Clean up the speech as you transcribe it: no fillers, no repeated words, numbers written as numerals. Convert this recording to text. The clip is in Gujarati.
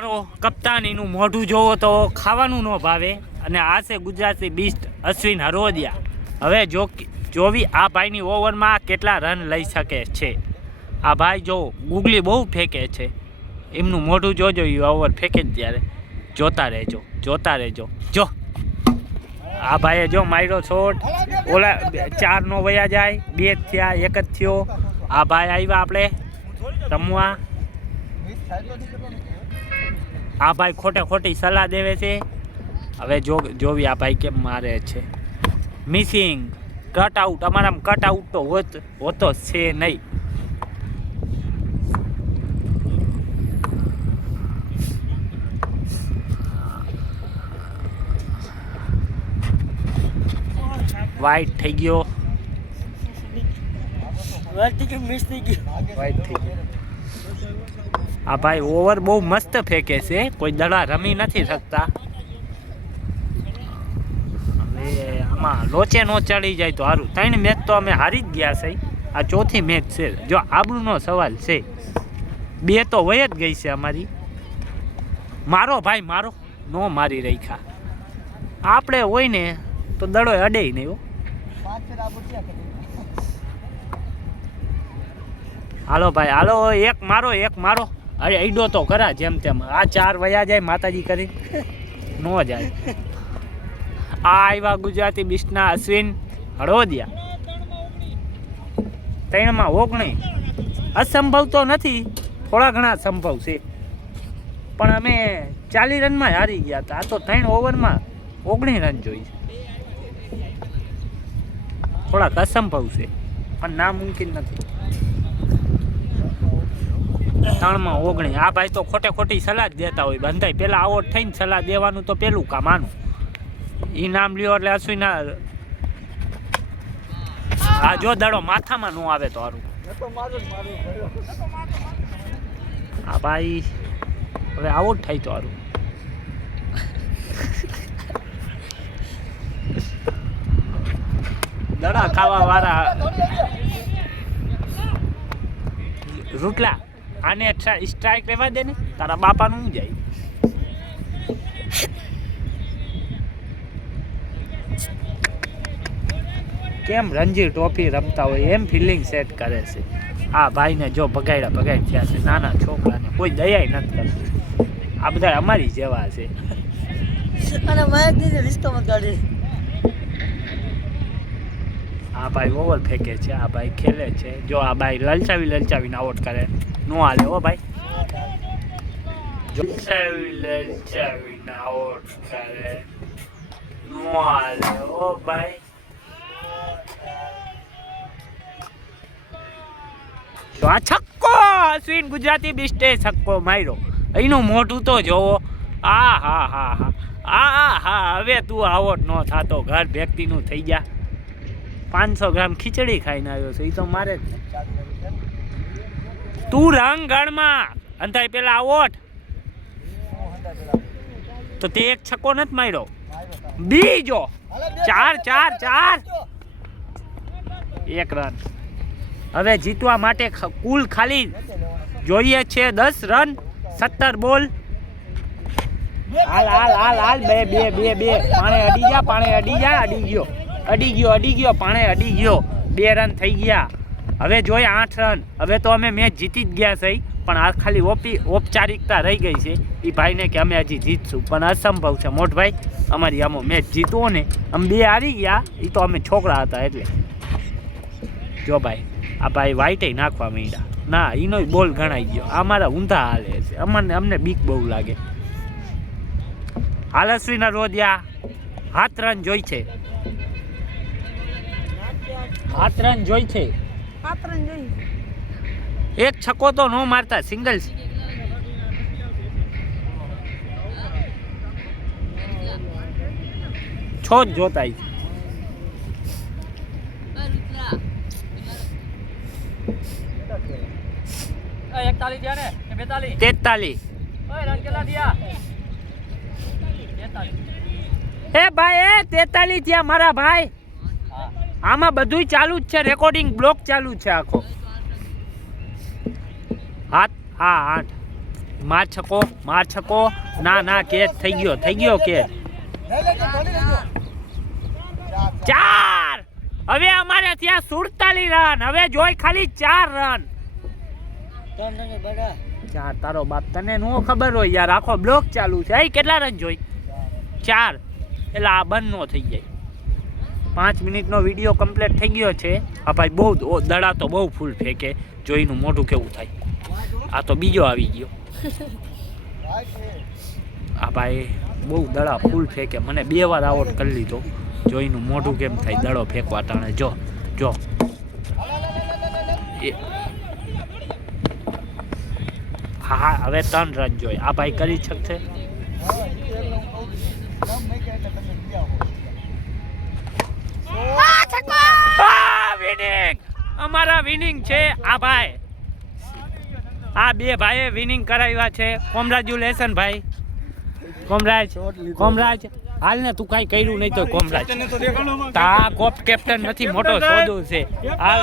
મારો કપ્તાન એનું મોઢું જોવો તો ખાવાનું ન ભાવે અને આ છે ગુજરાતી બીસ્ટ અશ્વિન હરોદિયા. હવે જોવી આ ભાઈની ઓવરમાં કેટલા રન લઈ શકે છે. આ ભાઈ જો ગુગલી બહુ ફેંકે છે, એમનું મોઢું જોજો, એ ઓવર ફેંકે જ ત્યારે જોતા રહેજો. જો આ ભાઈએ જો માર્યો શોટ, ઓલા 4 નો વયા જાય, 2 થયા, 1 જ થયો. આ ભાઈ આવ્યા આપણે રમવા. આ ભાઈ ખોટી સલાહ દેવે છે. હવે જોવી આ ભાઈ કેમ મારે છે. મિસિંગ કટ આઉટ, અમારામાં કટ આઉટ તો હોતો છે નહીં. વાઇટ થઈ ગયો, આ ભાઈ ઓવર બહુ મસ્ત ફેંકે છે, કોઈ દડા રમી નથી શકતા. હવે આમાં લોચે નો ચડી જાય તો સારું. 3 મેચ તો અમે હારી જ ગયા છે, આ 4થી મેચ છે. જો આબરૂનો સવાલ છે, 2 તો વય જ ગઈ છે અમારી. મારો ભાઈ મારો નો મારી રાખ્યા. આપણે હોય ને તો દડો અડે નહીં હો. હાલો ભાઈ હાલો, એક મારો. અરે અડો તો કરા જેમ તેમ. આ 4 વયા જાય માતાજી કરી નો જાય. આ આવ્યા ગુજરાતી બીસ્ટના અશ્વિન હળોદિયા. 3 માં 19. અસંભવ તો નથી, થોડા ઘણા સંભવ છે, પણ અમે 40 રનમાં હારી ગયા હતા. આ તો 3 ઓવરમાં 19 રન જોઈ. થોડાક અસંભવ છે પણ નામુમકિન નથી. 3 માં 19. આ ભાઈ તો ખોટી સલાહ જ દેતા હોય. બંધાઈ પેલા આઉટ થઈને સલાહ દેવાનું તો પેલું કામ આનું. એ નામ લ્યો એટલે અશ્વિના. આ જો દડો માથામાં ન આવે તો સારું. આ ભાઈ હવે આઉટ થાય તો સારું. દડા ખાવા વાળા રૂટલા આને સ્ટ્રાઇક રહેવા દે ને, તારા બાપાનું હું જાય. કેમ રણજી ટ્રોફી રમતા હોય એમ ફિલિંગ સેટ કરે છે. આ ભાઈને જો ભગાડ્યા થયા છે. નાના છોકરાને કોઈ દયા નથી કરતું. આ બધા અમારી જેવા છે. આ ભાઈ ઓવર ફેંકે છે, આ ભાઈ ખેલે છે. જો આ ભાઈ લલચાવીને આઉટ કરે, નો હાલે હો ભાઈ. લલચાવીને આઉટ કરે, નો હાલે હો ભાઈ. તો આ છક્કો, અશ્વિન ગુજરાતી બીસ્ટે છક્કો માર્યો. એનું મોઢું તો જોવો. હા હવે તું આઉટ નો થાતો. ઘર વ્યક્તિનું થઈ ગયા. 500 ગ્રામ ખીચડી ખાઈને આવ્યો છે. એ તો મારે જ. તું રંગગણમાં અંધાઈ પેલા આવોટ તો તે એક છક્કો નથી માર્યો. બીજો 4 1 રન. હવે જીતવા માટે કુલ ખાલી જોઈએ છે 10 રન, 17 બોલ. હાલ 2 પાણે અડી ગયો પાણે અડી ગયો. 2 રન થઈ ગયા. હવે જોઈએ 8 રન. હવે તો અમે મેચ જીતી જ ગયા છે, પણ આ ખાલી ઔપચારિકતા રહી ગઈ છે. એ ભાઈને કે અમે હજી જીતશું, પણ અસંભવ છે મોટભાઈ. અમારી આમાં મેચ જીતવો ને, અમે 2 હારી ગયા. એ તો અમે છોકરા હતા એટલે. જો ભાઈ આ ભાઈ વાઈટે નાખવા માંડ્યા. ના, એનો બોલ ગણાઈ ગયો. આ મારા ઊંધા હાલે છે. અમને બીક બહુ લાગે. હાલ અશ્વિન હરોદિયા 7 રન જોઈ છે. 7 રન જોઈ છે. એક છક્કો તો નો મારતા, સિંગલ. છો જ જોતા. 43. એ ભાઈ 43 થયા મારા ભાઈ. આમાં બધું ચાલુ જ છે, રેકોર્ડિંગ બ્લોક ચાલુ છે આખો. 8 માર છકો ના કેચ થઈ ગયો કેચ 4 હવે અમારે ત્યાં 47 રન હવે જોઈ ખાલી 4 રન 4 તારો બાપ તને નો ખબર હોય યાર આખો બ્લોક ચાલુ છે કેટલા રન જોઈ 4 એટલે આ બંધ નો થઈ જાય 5 મિનિટનો વિડીયો કમ્પ્લીટ થઈ ગયો છે આ ભાઈ બહુ દડા તો બહુ ફૂલ ફેંકે જોઈનું મોઢું કેવું થાય આ તો બીજો આવી ગયો આ ભાઈ બહુ દડા ફૂલ ફેંકે મને 2 વાર આઉટ કરી લીધો જોઈનું મોઢું કેમ થાય દડો ફેંકવા ટાણે જો હા હવે 3 રન જોઈ આ ભાઈ કરી શકશે વિનિંગ અમારા વિનિંગ છે આ ભાઈ આ 2 ભાઈએ વિનિંગ કરાવ્યા છે કોંગ્રેચ્યુલેશન ભાઈ કોમરાજ હાલ ને તું કાંઈ કર્યું નહીં તો કોમરાજ તા કોપ કેપ્ટન નથી મોટો સોદું છે હાલ